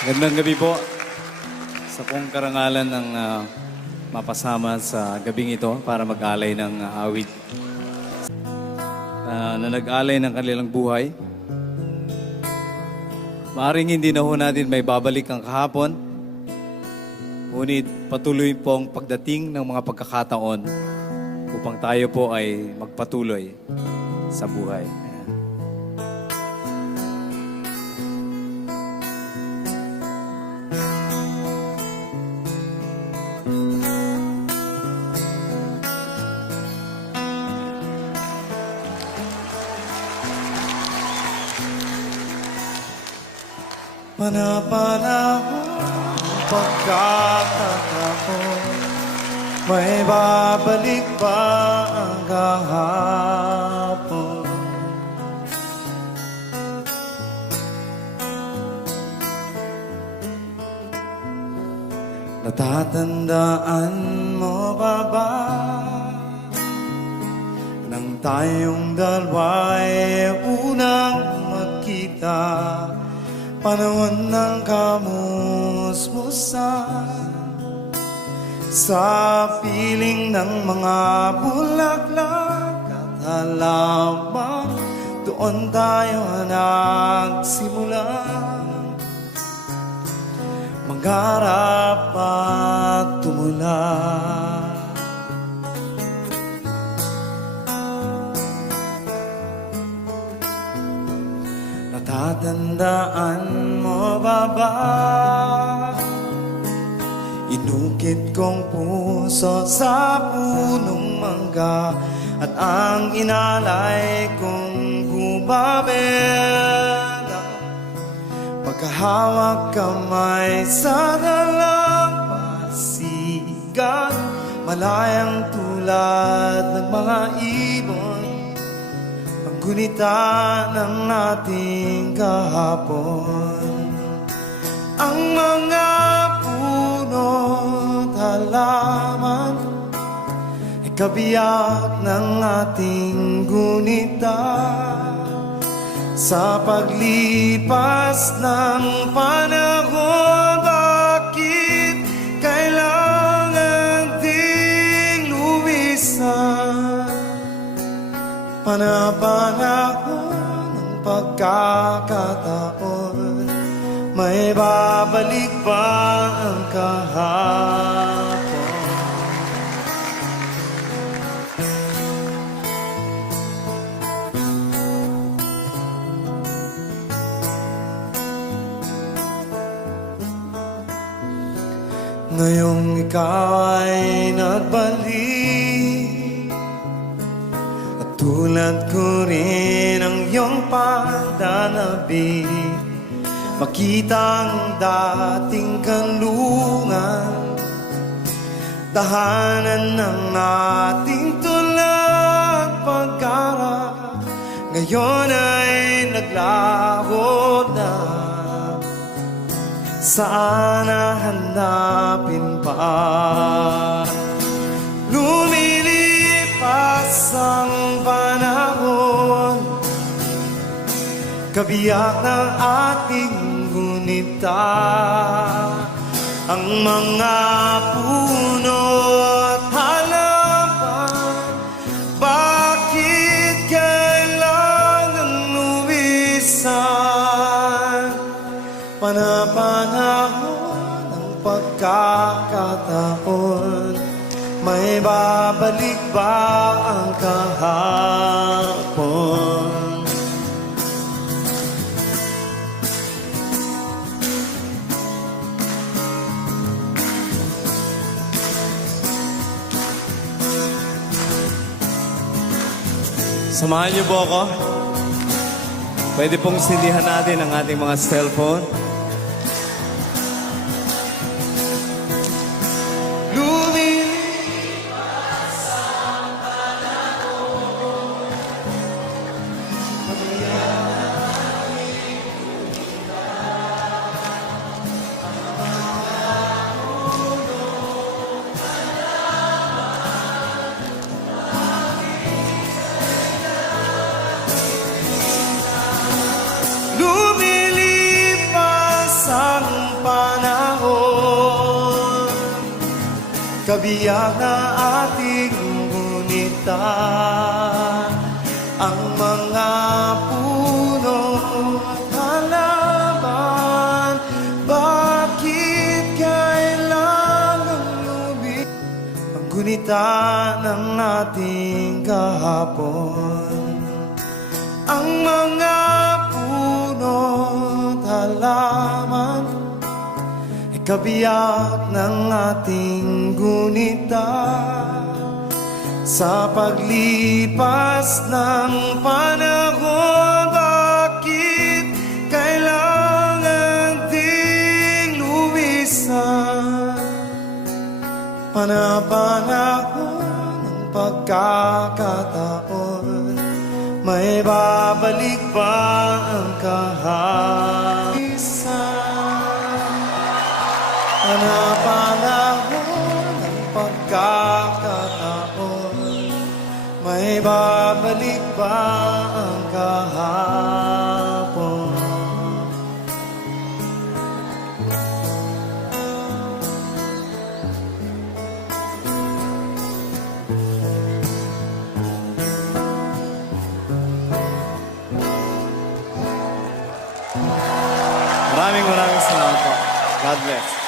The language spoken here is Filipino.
Magandang gabi po sa pong karangalan ng mapasama sa gabing ito para mag-alay ng awit na nag-alay ng kanilang buhay. Maaring hindi na ho natin may babalik ang kahapon, ngunit patuloy pong pagdating ng mga pagkakataon upang tayo po ay magpatuloy sa buhay. Panapanahon pagkakataon, may babalik ba ang kahapon? Natatandaan mo ba nang tayong dalawa'y unang magkita? Panahon ng kamusmusan sa piling ng mga bulaklak at halaman, doon tayo nagsimula mangarap at tumula. Natatandaan mo ba? Inukit kong puso sa punong mangga at ang inalay kong gumabela, magkahawak kamay sa dalampasigan, malayang tulad ng mga ibon, gunita ng ating kahapon. Ang mga puno at halaman ay kabiyak ng ating gunita. Sa paglipas ng panahon, bakit kailangan ding lumisan? Panapanahon ng pagkakataon, may babalik ba ang kahapon? Ngayong ikaw ay nagbalik, tulad ko rin ang iyong pagdanabi, makita ang dating kanlungan, tahanan ng ating tulad pagkarap, ngayon ay naglaho na. Saan hahanapin pa? Lumilipas ang panahon, kabiyak ng ating gunita. Ang mga puno at halaman, bakit kailangan lumisan? Panapanahon ng pagkakataon, may babalik ba ang kahapon? Samahan niyo po ako. Pwede pong sindihan natin ang ating mga cellphone. Lumilipas kabiyak na ating gunita. Ang mga puno at halaman, bakit kailangang lumit ang gunita ng ating kahapon? Ang mga puno at halaman, kabiyak ng ating gunita. Sa paglipas ng panahon, bakit kailangan ding lumisan? Panahon ng pagkakataon, may babalik ba ang kahapon? Panahon ng pagkakataon, may babalik ba ang kahapon? Maraming salamat po. God bless.